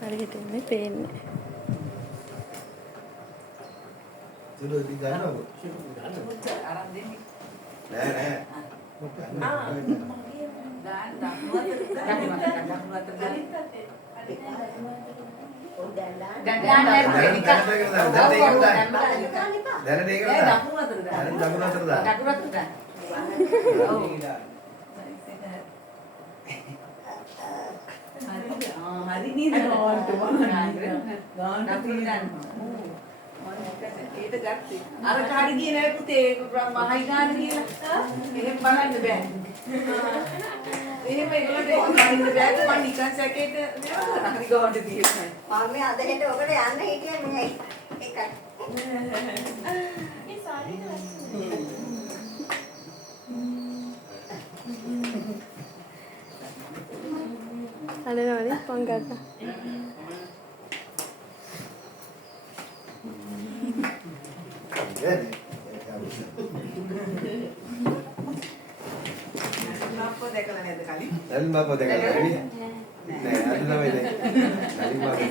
හරියට ඉන්නේ පේන්නේ. Sudah digana bu? Nෑ. අර කාඩි ගියේ නෑ පුතේ මහයි ගාන කියලා. එහෙම බලන්න බෑ. එහෙම ඒගොල්ලන්ට බලන්න බෑ මම නිකන් සැකේට මේවා හරි ගහන්න තියෙනවා. මම මේ අද හෙට ඔකට යන්න හිටියේ මේ එකයි. මේ සාරිය අනේනවනේ පං ගන්න. අප්පෝ දැකලා නේද කලින්? Dan bapak dengan ini. Nah, ada namanya. Kali bapak